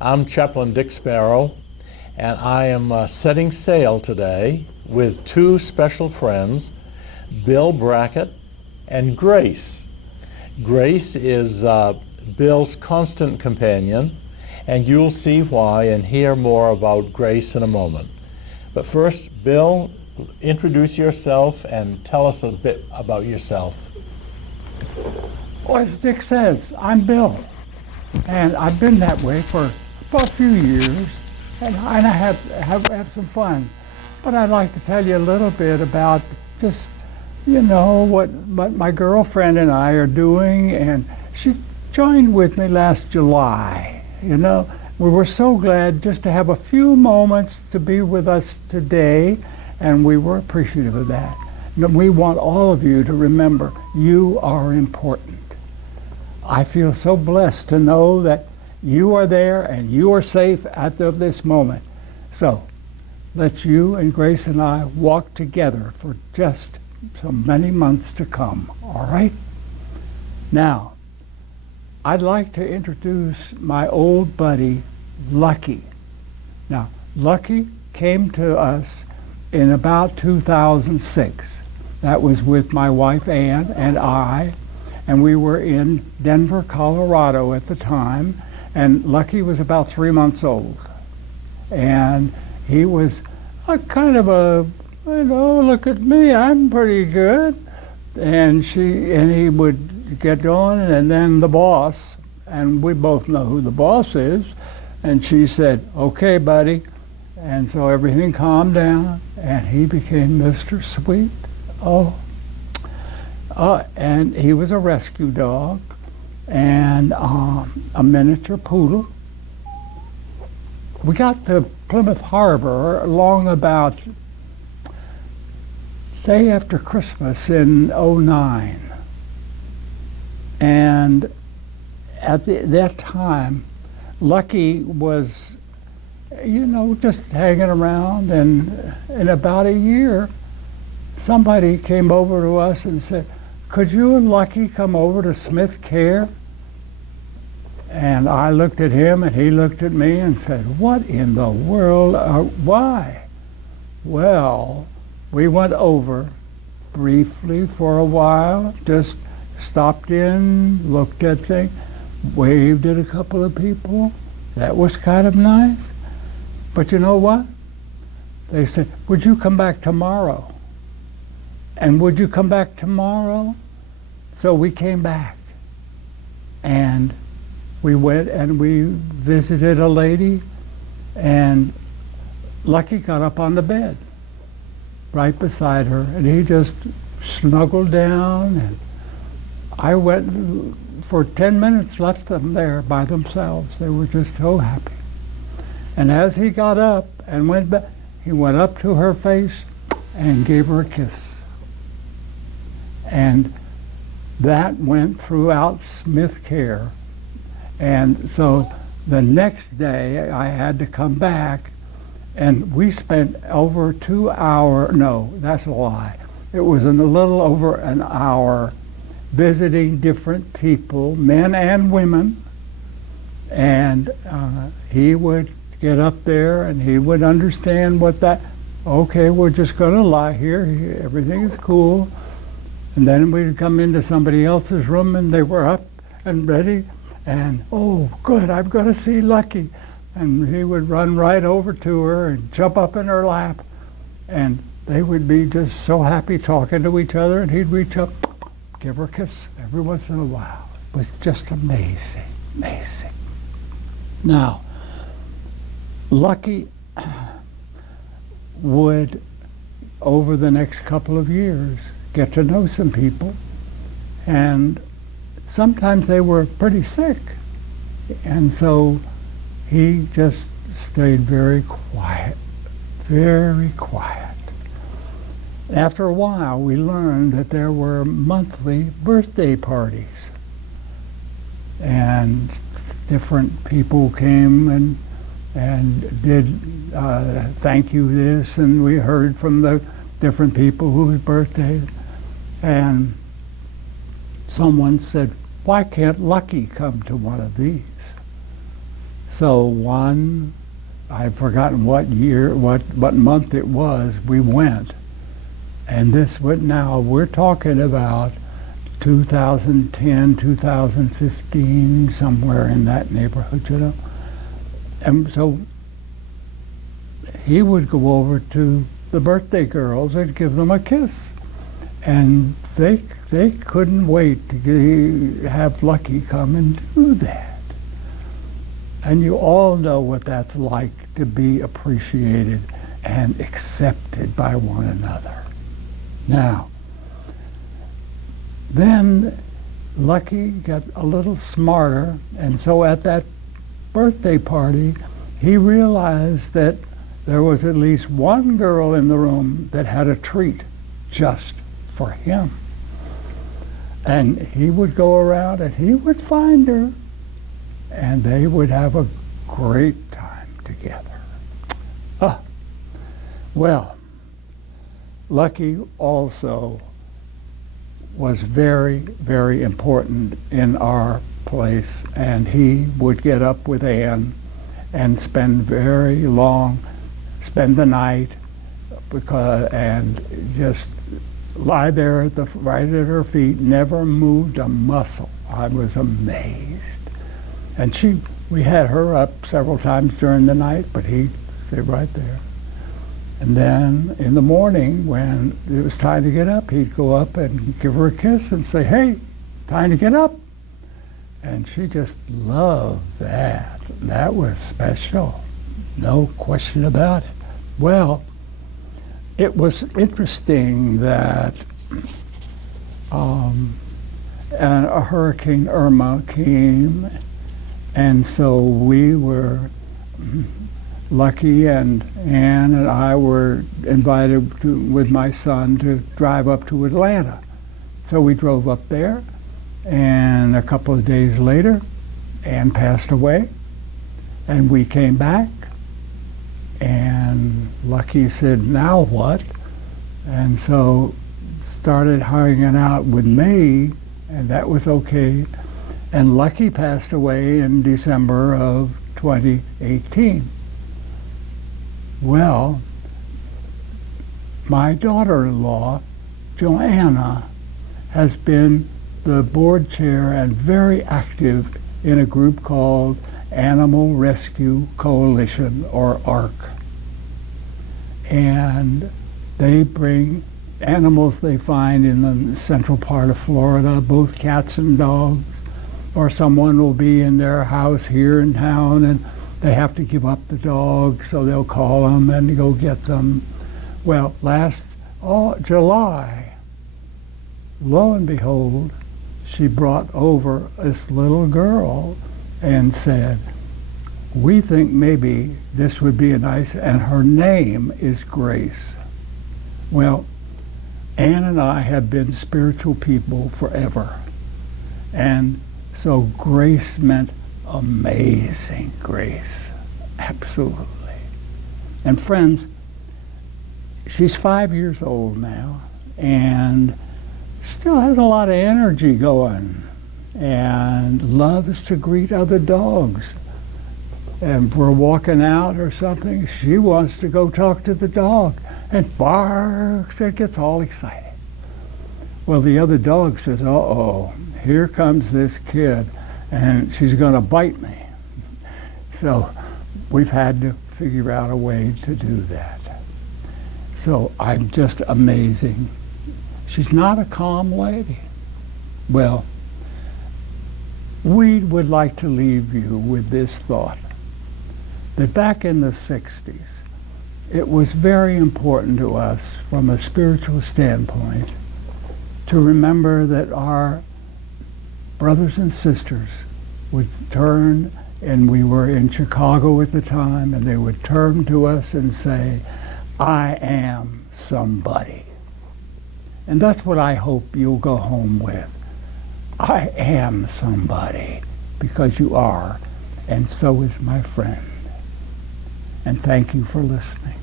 I'm Chaplain Dick Sparrow, and I am setting sail today with two special friends, Bill Brackett and Grace. Grace is Bill's constant companion, and you'll see why and hear more about Grace in a moment. But first, Bill, introduce yourself and tell us a bit about yourself. Well, as Dick says, I'm Bill, and I've been that way for about a few years, and I have some fun. But I'd like to tell you a little bit about just, what my girlfriend and I are doing, and she joined with me last July. We were so glad just to have a few moments to be with us today, and we were appreciative of that. And we want all of you to remember you are important. I feel so blessed to know that you are there and you are safe at this moment. So let's you and Grace and I walk together for just so many months to come, all right? Now, I'd like to introduce my old buddy, Lucky. Now, Lucky came to us in about 2006. That was with my wife Ann and I, and we were in Denver, Colorado at the time, and Lucky was about 3 months old. And he was a kind of a, look at me, I'm pretty good. And he would get going, and then the boss, and we both know who the boss is, and she said, okay, buddy. And so everything calmed down, and he became Mr. Sweet. And he was a rescue dog and a miniature poodle. We got to Plymouth Harbor along about day after Christmas in '09. And at that time, Lucky was, just hanging around, and in about a year, somebody came over to us and said, could you and Lucky come over to Smith Care? And I looked at him and he looked at me and said, what in the world, why? Well, we went over briefly for a while, just stopped in, looked at things, waved at a couple of people. That was kind of nice. But you know what? They said, would you come back tomorrow? And would you come back tomorrow? So we came back, and we went and we visited a lady, and Lucky got up on the bed right beside her, and he just snuggled down, and I went for 10 minutes, left them there by themselves. They were just so happy. And as he got up and went back, he went up to her face and gave her a kiss. And that went throughout Smith Care. And so the next day I had to come back, and we spent over 2 hours, no, that's a lie. It was a little over an hour visiting different people, men and women. And he would get up there and he would understand okay, we're just gonna lie here, everything's cool. And then we'd come into somebody else's room and they were up and ready, and oh good, I'm gonna see Lucky. And he would run right over to her and jump up in her lap, and they would be just so happy talking to each other, and he'd reach up, give her a kiss every once in a while. It was just amazing, amazing. Now, Lucky would, over the next couple of years, get to know some people, and sometimes they were pretty sick, and so he just stayed very quiet, very quiet. After a while, we learned that there were monthly birthday parties, and different people came and did thank you this, and we heard from the different people whose birthdays. And someone said, why can't Lucky come to one of these? So I've forgotten what year, what month it was, we went. And this went now, we're talking about 2010, 2015, somewhere in that neighborhood, you know. And so he would go over to the birthday girls and give them a kiss. And they couldn't wait to have Lucky come and do that. And you all know what that's like, to be appreciated and accepted by one another. Now, then Lucky got a little smarter, and so at that birthday party, he realized that there was at least one girl in the room that had a treat just for him. And he would go around and he would find her, and they would have a great time together. Well, Lucky also was very, very important in our place, and he would get up with Ann and spend the night, and just lie there right at her feet, never moved a muscle. I was amazed. And we had her up several times during the night, but he'd stay right there. And then in the morning, when it was time to get up, he'd go up and give her a kiss and say, "Hey, time to get up." And she just loved that. That was special. No question about it. Well, it was interesting that a Hurricane Irma came, and so we were Lucky, and Ann and I were invited with my son to drive up to Atlanta. So we drove up there, and a couple of days later, Ann passed away, and we came back, and Lucky said, "Now what?" And so started hanging out with me, and that was okay. And Lucky passed away in December of 2018. Well, my daughter-in-law, Joanna, has been the board chair and very active in a group called Animal Rescue Coalition, or ARC. And they bring animals they find in the central part of Florida, both cats and dogs, or someone will be in their house here in town and they have to give up the dog, so they'll call them and go get them. Well, last July, lo and behold, she brought over this little girl and said, "We think maybe this would be a nice," and her name is Grace. Well, Ann and I have been spiritual people forever. And so Grace meant amazing grace. Absolutely. And friends, she's 5 years old now and still has a lot of energy going and loves to greet other dogs. And if we're walking out or something, she wants to go talk to the dog and barks and gets all excited. Well, the other dog says, "Uh-oh, here comes this kid and she's going to bite me." So we've had to figure out a way to do that. So I'm just amazing. She's not a calm lady. Well, we would like to leave you with this thought, that back in the 60s, it was very important to us from a spiritual standpoint to remember that our brothers and sisters would turn, and we were in Chicago at the time, and they would turn to us and say, "I am somebody." And that's what I hope you'll go home with. I am somebody, because you are, and so is my friend. And thank you for listening.